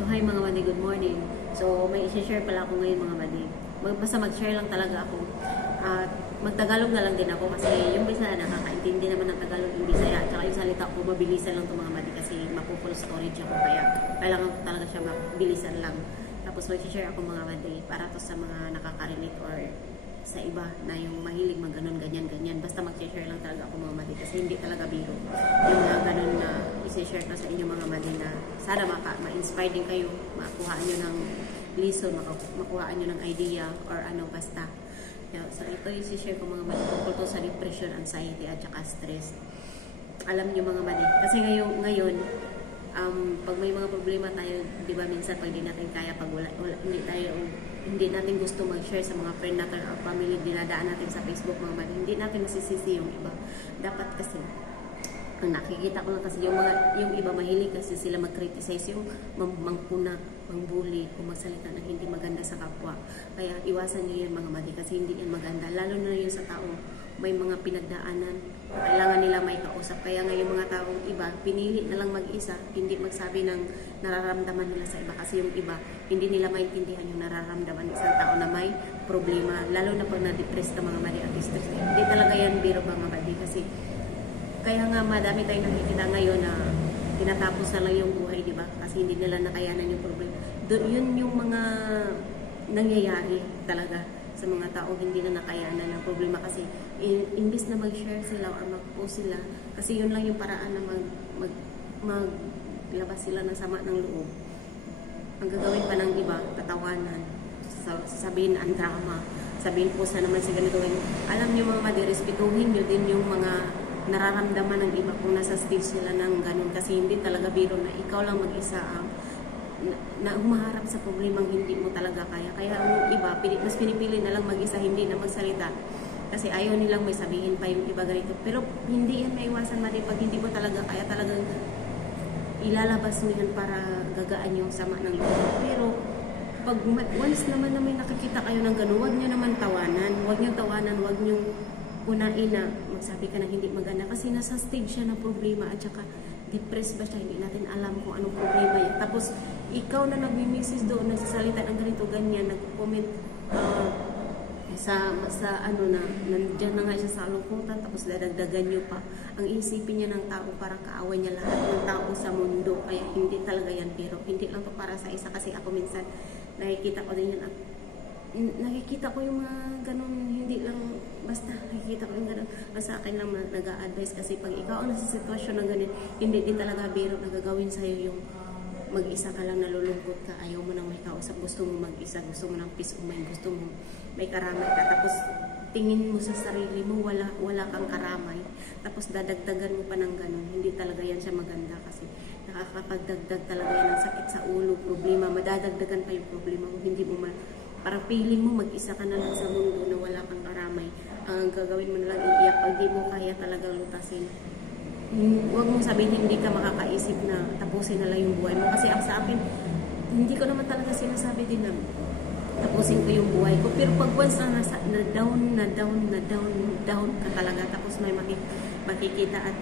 So hi mga madi, good morning. So may i-share pala ako ngayon mga madi. Basta mag-share lang talaga ako. At magtagalog na lang din ako kasi yung Bisaya nakakaintindi naman ng Tagalog yung Bisaya. Tsaka yung salita ko mabilisan lang itong mga madi kasi mapu-full storage ako kaya kailangan ko talaga siya mabilisan lang. Tapos mag-share ako mga madi para to sa mga nakaka-relate or sa iba na yung mahilig mag-ganon, ganyan. Basta mag-share lang talaga ako mga madi kasi hindi talaga biro. Yung mga ganon na i-share ko sa inyo mga madi na sana ma-inspire din kayo, makuhaan nyo ng lesson, makuhaan nyo ng idea or ano basta. So ito yung i-share ko mga madi tungkol to sa depression, anxiety at saka stress. Alam nyo mga madi, kasi ngayon pag may mga problema tayo, di ba minsan pag di natin kaya, pag wala hindi natin gusto mag-share sa mga friend natin or family, dinadaan natin sa Facebook mga madi, hindi natin masisisi yung iba. Dapat kasi ang nakikita ko lang kasi yung iba mahilig kasi sila mag-criticize, yung mangpuna, mangbuli, o magsalita na hindi maganda sa kapwa. Kaya iwasan niyo yan mga madi kasi hindi yan maganda, lalo na yun sa tao may mga pinagdaanan, kailangan nila may kausap. Kaya nga yung mga taong iba, pinili na lang mag-isa, hindi magsabi ng nararamdaman nila sa iba. Kasi yung iba, hindi nila maintindihan yung nararamdaman ng isang tao na may problema. Lalo na pag na-depress ka mga madi at stress. Hindi talaga yan biro mga madi. Kasi kaya nga madami tayong nakikita ngayon na tinatapos na lang yung buhay, di ba? Kasi hindi nila nakayanan yung problema. Yun yung mga nangyayari talaga sa mga tao hindi na nakayanan ng problema kasi imbis na mag-share sila or mag-post sila kasi yun lang yung paraan na maglabas sila ng sama ng loob. Ang gagawin pa ng iba, tatawanan, sasabihin ang drama, sabihin po sa naman sa ganito. Alam niyo mga madi, respetuhin niyo din yung mga nararamdaman ng iba kung nasa stage sila ng ganun kasi hindi talaga biro na ikaw lang mag-isa na humaharap sa problemang hindi mo talaga kaya. Kaya ang iba, mas pinipili na lang mag-isa, hindi na magsalita. Kasi ayaw nilang may sabihin pa yung iba ganito. Pero hindi yan maiwasan madi pag hindi mo talaga kaya, talagang ilalabas mo yan para gagaan yung sama ng loob. Pero pag once naman na may nakikita kayo ng gano'n, huwag nyo naman tawanan. Huwag nyo unain na magsabi ka na hindi maganda. Kasi nasa stage siya ng problema at saka depressed ba siya, hindi natin alam kung anong problema yan. Tapos, ikaw na nagmi-message doon, nagsasalita ng ganito, ganyan, nag-comment sa ano na, nandiyan na nga siya sa lungkutan, tapos dadagdagan nyo pa. Ang isipin niya ng tao, parang kaaway niya lahat ng tao sa mundo. Kaya hindi talaga yan, pero hindi lang to para sa isa. Kasi ako minsan, nakikita ko din yan, nakikita ko yung mga ganun, hindi lang basta nakikita ko yung ganun. Sa akin lang nag-a-advise kasi pag ikaw ang nasa sitwasyon ng ganun, hindi din talaga biro na gagawin sa'yo yung mag-isa ka lang, nalulungkot ka, ayaw mo nang may kausap, gusto mo mag-isa, gusto mo ng peace of mind, gusto mo may karamay ka, tapos tingin mo sa sarili mo wala kang karamay, tapos dadagdagan mo pa ng ganun, hindi talaga yan siya maganda kasi nakakapagdagdag talaga yan ng sakit sa ulo, problema, madadagdagan pa yung problema mo, hindi mo parang feeling mo mag-isa ka na lang sa mundo na wala kang karamay. Ang gagawin mo na lang iiyak pag di mo kaya talagang lutasin. Huwag mong sabihin hindi ka makakaisip na tapusin na lang yung buhay mo. Kasi ang sa akin, hindi ko naman talaga sinasabi din na tapusin ko yung buhay ko. Pero pag once na down ka talaga, tapos may makikita at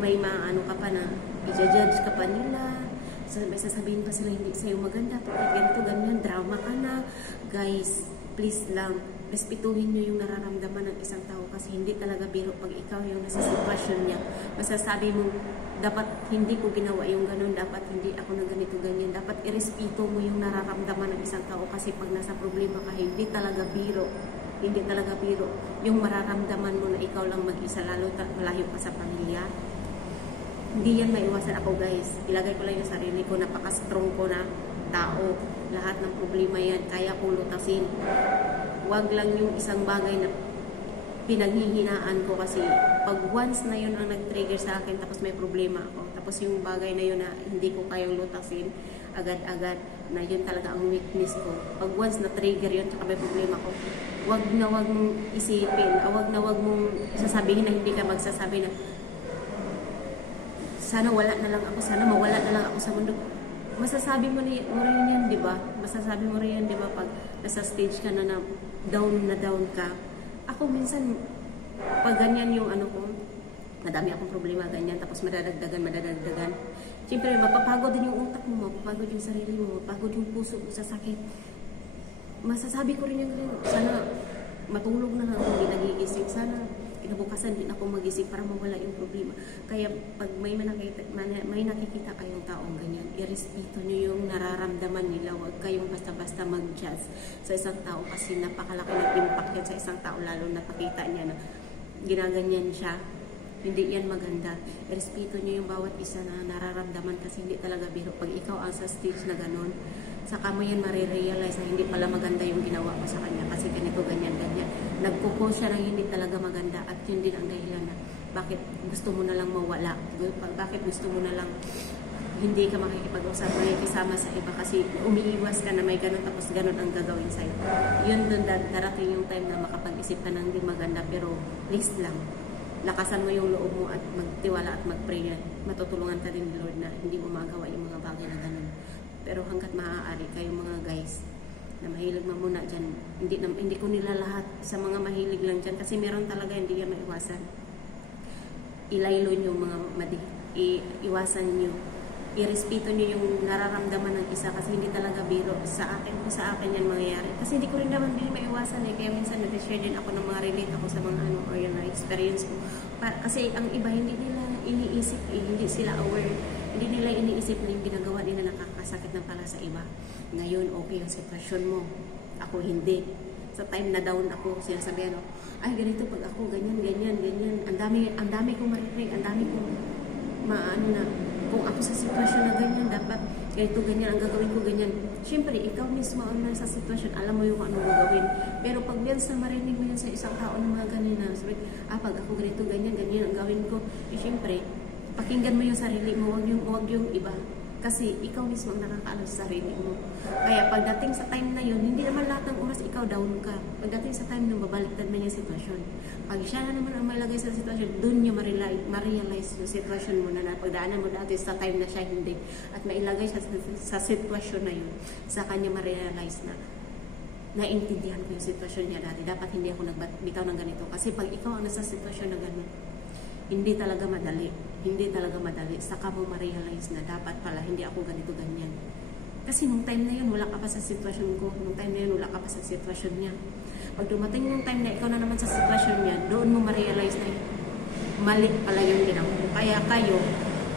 may maano ka pa na i-judge ka pa nila, may sasabihin pa sila hindi sa'yo maganda, bakit ganito, ganyan, drama ka na. Guys, please lang, respetuhin nyo yung nararamdaman ng isang tao kasi hindi talaga biro pag ikaw yung nasa sitwasyon niya. Masasabi mo, dapat hindi ko ginawa yung ganun, dapat hindi ako na ganito, ganyan. Dapat irespeto mo yung nararamdaman ng isang tao kasi pag nasa problema ka, hindi talaga biro. Hindi talaga biro. Yung mararamdaman mo na ikaw lang mag-isa, lalo malayo ka sa pamilya. Hindi yan maiwasan ako guys. Ilagay ko lang yung sarili ko, napaka-strong ko na tao. Lahat ng problema yan, kaya kong lutasin. Huwag lang yung isang bagay na pinaghihinaan ko kasi pag once na yun ang nag-trigger sa akin tapos may problema ako. Tapos yung bagay na yun na hindi ko kayang lutasin agad-agad na yun talaga ang weakness ko. Pag once na trigger yun tsaka may problema ko, huwag mong isipin, huwag mong sasabihin na hindi ka magsasabi na sana wala na lang ako, sana mawala na lang ako sa mundo. Masasabi mo rin yan, di ba? Masasabi mo rin yan, di ba? Pag nasa stage ka na down ka. Ako minsan, pag ganyan yung ano ko, madami akong problema, ganyan, tapos madadagdagan. Siyempre, mapapagod din yung utak mo, mapapagod yung sarili mo, mapapagod yung puso mo sa sakit. Masasabi ko rin yung sana matulog na ako, hindi nag-iisip. Sana kinabukasan din ako mag-isip para mawala yung problema. Kaya pag may nakikita kayong taong ganyan, irespeto nyo yung nararamdaman nila. Huwag kayong basta-basta mag-judge sa isang tao kasi napakalaki ng impact yan sa isang tao, lalo na nakita niya na ginaganyan siya. Hindi yan maganda. Irespeto nyo yung bawat isa na nararamdaman kasi hindi talaga biro. Pag ikaw ang sa stage na ganon, saka mo yan marirealize na hindi pala maganda yung ginawa mo sa kanya kasi ganito, ganyan, ganyan. Nagpo-cause siya na hindi talaga maganda at yun din ang dahilan na bakit gusto mo na lang mawala. Bakit gusto mo na lang hindi ka makikipag-usap, makikisama sa iba kasi umiiwas ka na may ganun tapos ganun ang gagawin sa'yo. Yun dun darating yung time na makapag-isip ka ng hindi maganda pero list lang. Lakasan mo yung loob mo at magtiwala at mag-pray. Matutulungan ka din ni Lord na hindi mo magawa yung mga bagay na ganun. Pero hanggat maaari kayong mga guys na mahilig mo muna dyan, hindi ko nila lahat sa mga mahilig lang dyan kasi meron talaga hindi yan maiwasan. Ilaylo nyo mga iwasan nyo. Irespeto nyo yung nararamdaman ng isa kasi hindi talaga biro sa akin yan mangyayari. Kasi hindi ko rin naman din maiwasan kaya minsan nag-share din ako ng mga relate ako sa mga or yung experience ko. Kasi ang iba hindi nila iniisip, hindi sila aware, hindi nila iniisip na yung ginagawa nila nakakasakit na pala sa iba. Ngayon okay yung sitwasyon mo, ako hindi. Sa time na down ako, sinasabihan ako, ay ganito pag ako ganyan, ang dami kong marinig, ang dami kong maano na kung ako sa sitwasyon na ganyan, dapat ganito, ganyan, ang gagawin ko ganyan. Siyempre, ikaw mismo ang nasa sitwasyon, alam mo yung anong gagawin. Pero pag minsan marinig mo yan sa isang tao ng mga ganyan, sabi, pag ako ganito, ganyan, ganyan ang gawin ko. Siyempre, pakinggan mo yung sarili mo, huwag yung iba. Kasi ikaw mismo ang nakakaalam sa sarili mo. Kaya pagdating sa time na yun, hindi naman lahat ng oras ikaw down ka. Pagdating sa time na babaliktad na yung sitwasyon. Pag siya na naman ang malagay sa sitwasyon, dun niya ma-realize yung sitwasyon mo na napagdaanan mo dati sa time na siya hindi. At mailagay siya sa sitwasyon na yun, sa kanya ma-realize na naintindihan ko yung sitwasyon niya dati. Dapat hindi ako nagbitaw ng ganito. Kasi pag ikaw ang nasa sitwasyon na gano'n, hindi talaga madali. Saka mo ma-realize na dapat pala hindi ako ganito, ganyan. Kasi nung time na yun, wala ka pa sa sitwasyon ko. Nung time na yun, wala ka pa sa sitwasyon niya. Pag dumating yung time na ikaw na naman sa sitwasyon niya, doon mo ma-realize na mali pala yung ginawa mo. Kaya kayo,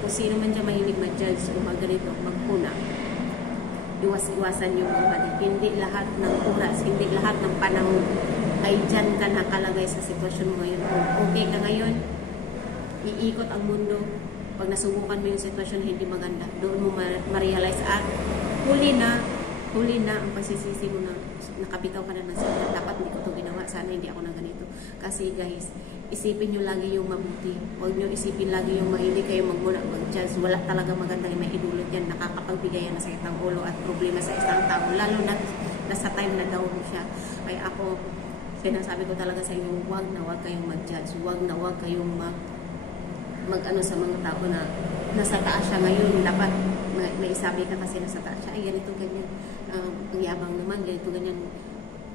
kung sino man dyan mahilig ma-judge o mag-ganito, magpuna. Iwas-iwasan yung mga balik. Hindi lahat ng oras, hindi lahat ng panahon ay dyan ka nakalagay sa sitwasyon mo ngayon. Kung okay ka ngayon, iikot ang mundo. Pag nasubukan mo yung sitwasyon na hindi maganda, doon mo ma-realize at huli na ang pagsisisi mo na nakabitaw ka na ng sila. Dapat hindi ko ito ginawa. Sana hindi ako na ganito. Kasi guys, isipin nyo lagi yung mabuti. Huwag nyo isipin lagi yung mahilig kayo mag-judge. Wala talaga maganda yung maidulot yan. Nakakapagbigay yan ng sakit ng ulo at problema sa isang tao. Lalo na nasa time na down siya. Kaya ako, sinasabi ko talaga sa inyo, huwag kayong mag-judge. Huwag kayong mag-ano sa mga tao na nasa taas siya ngayon. Dapat may isabi ka kasi nasa taas siya. Ay, ganito, ganyan. Ang yabang naman, ganito, ganyan.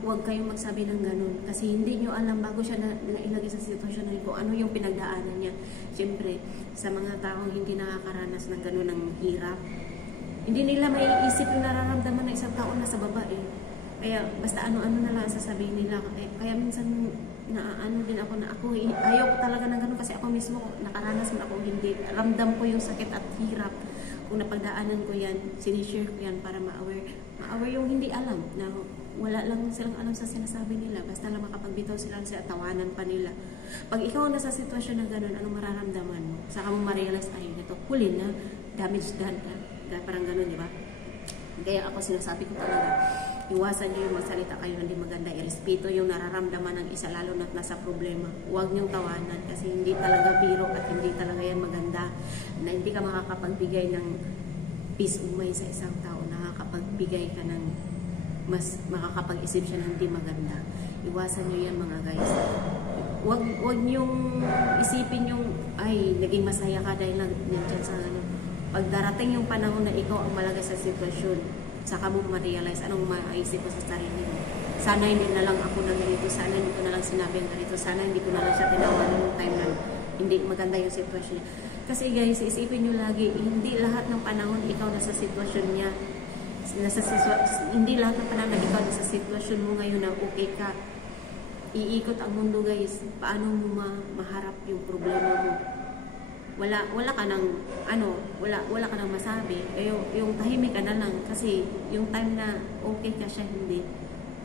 Huwag kayong magsabi ng ganun. Kasi hindi nyo alam bago siya nailagay sa sitwasyon na kung ano yung pinagdaanan niya. Siyempre, sa mga taong hindi nakakaranas ng ganun ng hirap, hindi nila maiisip yung nararamdaman ng isang tao na sa babae. Kaya basta ano-ano na lang sasabihin nila. Kaya minsan ano din ako na ako ayaw ko talaga ng ganun kasi ako mismo nakaranas na ako hindi. Ramdam ko yung sakit at hirap. Kung napagdaanan ko yan, sinishare ko yan para ma-aware yung hindi alam na wala lang silang alam sa sinasabi nila. Basta lang makapagbitaw sila sa tawanan pa nila. Pag ikaw nasa sitwasyon na ganun, anong mararamdaman mo? Saka mo ma-realize, ay, ito, huli na, damage done ka. Parang ganun, di ba? Kaya ako sinasabi ko talaga, iwasan nyo yung magsalita kayo hindi maganda. Irespeto yung nararamdaman ng isa, lalo na't nasa problema. Huwag nyong tawanan kasi hindi talaga biro at hindi talaga yan maganda. Na hindi ka makakapagbigay ng peace of mind sa isang tao. Nakakapagbigay ka ng mas makakapag-isip siya ng hindi maganda. Iwasan nyo yan mga guys. Huwag nyong isipin yung ay, naging masaya ka dahil nandiyan sa ano. Pag darating yung panahon na ikaw ang malagay sa sitwasyon, saka mo ma-realize anong maisip mo sa sarili mo. Sana hindi na lang ako na ganito, sana hindi ko na lang sinabi ang ganito, sana hindi ko na lang siya tinawanan ng time na hindi maganda yung sitwasyon niya. Kasi guys, isipin nyo lagi, hindi lahat ng panahon ikaw nasa sitwasyon niya. Hindi lahat ng panahon na ikaw nasa sitwasyon mo ngayon na okay ka. Iikot ang mundo guys. Paano mo maharap yung problema mo? Wala ka nang wala ka nang masabi. Yung tahimik ka na lang kasi yung time na okay ka siya hindi.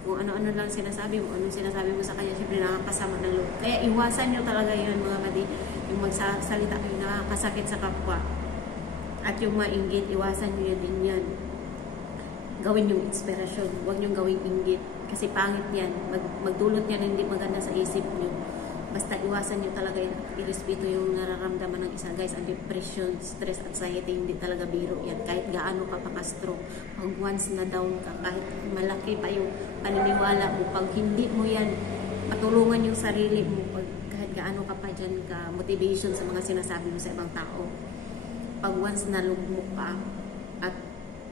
Kung ano-ano lang sinasabi mo, anong sinasabi mo sa kanya, syempre nakakasama ng loob. Kaya iwasan nyo talaga yun mga madi. Yung magsasalita kayo nakakasakit sa kapwa. At yung mainggit, iwasan nyo yun din yan. Gawin yung inspirasyon, huwag nyo gawing inggit. Kasi pangit yan, magdulot yan hindi maganda sa isip nyo. Basta iwasan nyo talaga yan. Irespeto yung nararamdaman ng isa. Guys, ang depression, stress, anxiety, hindi talaga biro yan. Kahit gaano ka pa-stroke, pag once na down ka, kahit malaki pa yung paniniwala mo, pag hindi mo yan, matulungan yung sarili mo, kahit gaano ka pa dyan ka, motivation sa mga sinasabi mo sa ibang tao. Pag once na lugmok ka, at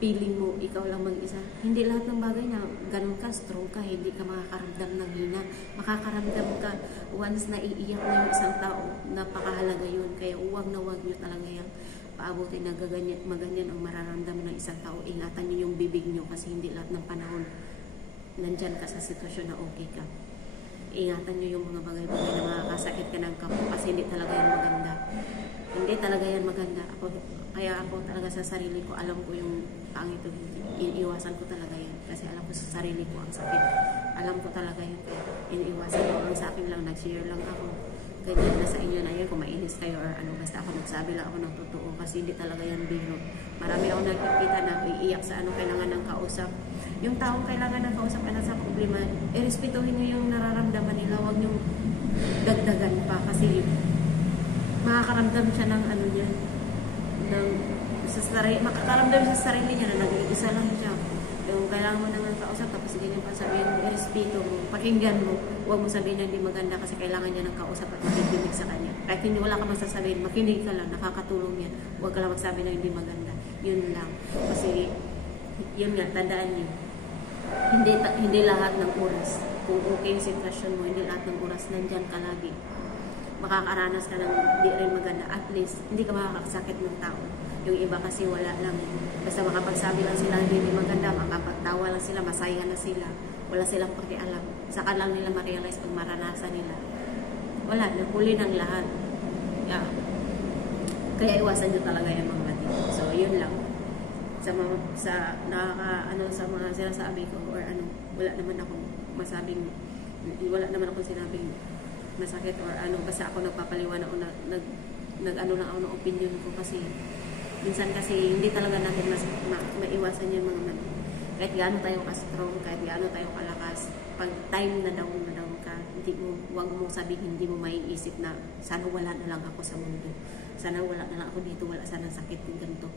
feeling mo, ikaw lang mag-isa. Hindi lahat ng bagay na ganun ka, strong ka, hindi ka makakaramdam ng hina. Makakaramdam ka once na iiyak na yung isang tao, napakahalaga yun. Kaya huwag na huwag nyo talaga yung paabutin na maganyan ang mararamdaman ng isang tao. Ingatan nyo yung bibig nyo kasi hindi lahat ng panahon nandyan ka sa sitwasyon na okay ka. Ingatan nyo yung mga bagay-bagay na makakasakit ka ng kapwa kasi hindi talaga yan maganda. Hindi talaga yan maganda. Kaya ako talaga sa sarili ko, alam ko yung pangit, iniiwasan ko talaga yan. Kasi alam ko sa sarili ko ang sakit. Alam ko talaga yun. Kaya iniiwasan ko. Ang sa akin lang, nag-share lang ako. Ganyan na sa inyo na yun, kung mainis kayo or ano, basta ako nagsabi lang ako ng totoo. Kasi hindi talaga yan biro. Marami ako nakikita na iiyak sa ano, kailangan ng kausap. Yung taong kailangan ng kausap ka na sa problema, respetuhin nyo yung nararamdaman nila. Huwag nyo dagdagan pa. Kasi makakaramdam siya ng ano niya, makakaramdam siya sa sarili niya na nag-iisa lang siya. Yung kailangan mo nang kausap, tapos ganyan pa sabihin, respeto mo, pakinggan mo, huwag mo sabihin na hindi maganda kasi kailangan niya ng kausap at makikinig sa kanya. Kahit hindi wala ka masasabihin, makinig ka lang, nakakatulong yan. Huwag ka lang magsabi na hindi maganda. Yun lang. Kasi, yun nga, tandaan niyo. Hindi lahat ng oras. Kung okay yung sitwasyon mo, hindi lahat ng oras nandyan ka lagi. Makakaranas ka ng di rin maganda. At least, hindi ka makakasakit ng tao. Yung iba kasi wala lang. Basta makapagsabi lang sila hindi maganda, makapagtawa lang sila, masaya na sila. Wala silang pakialam. Saka lang nila ma-realize pag maranasan nila. Wala, nahuli ng lahat. Yeah. Kaya iwasan nyo talaga yung mga mati. So, yun lang. Sa mga sinasabi ko or ano, wala naman akong sinabing masakit or ano, basta ako nagpapaliwanag o nag-ano lang ako ng opinion ko kasi minsan kasi hindi talaga natin maiwasan yung mga kahit gaano tayo ka-strong, kahit gaano tayo kalakas, pag time na down ka, huwag mong sabihin, hindi mo maiisip na sana wala na lang ako sa mundo, sana wala na lang ako dito, wala sana sakit din ganito.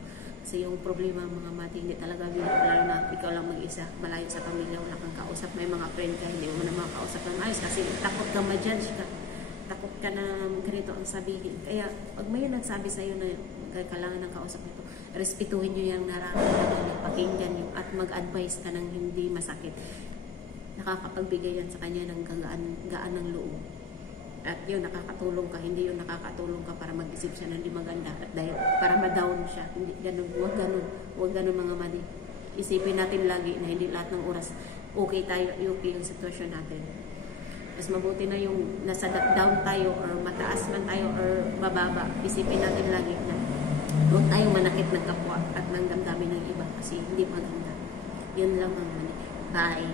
Kasi yung problema mga mati, hindi talaga lalo na ikaw lang mag-isa, malayo sa pamilya, wala kang kausap, may mga friend ka, hindi mo na makakausap ng ayos kasi takot ka ma-judge ka, takot ka na ganito ang sabihin. Kaya pag may nagsabi sa'yo na kailangan ng kausap nito, respetuhin nyo yung nararamdaman niya, pakinggan nyo at mag-advise ka ng hindi masakit. Nakakapagbigay yan sa kanya ng gaan ng loob. At yun, nakakatulong ka, hindi yun nakakatulong ka para mag-isip siya na hindi maganda at dahil para ma-down siya. Hindi ganun, huwag ganun mga madi. Isipin natin lagi na hindi lahat ng oras okay yung sitwasyon natin. Mas mabuti na yung nasa down tayo or mataas man tayo or mababa, isipin natin lagi na huwag tayong manakit ng kapwa at ng damdamin ng iba kasi hindi maganda. Yun lang mga madi. Bye.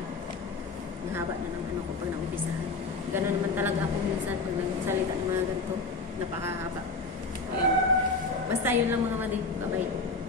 Nahaba na ng ano ko pag naumpisahan. Ganun naman talaga ako minsan pag nagsalita ng mga ganito. Napakahaba. Ayun. Basta yun lang mga madi. Bye-bye.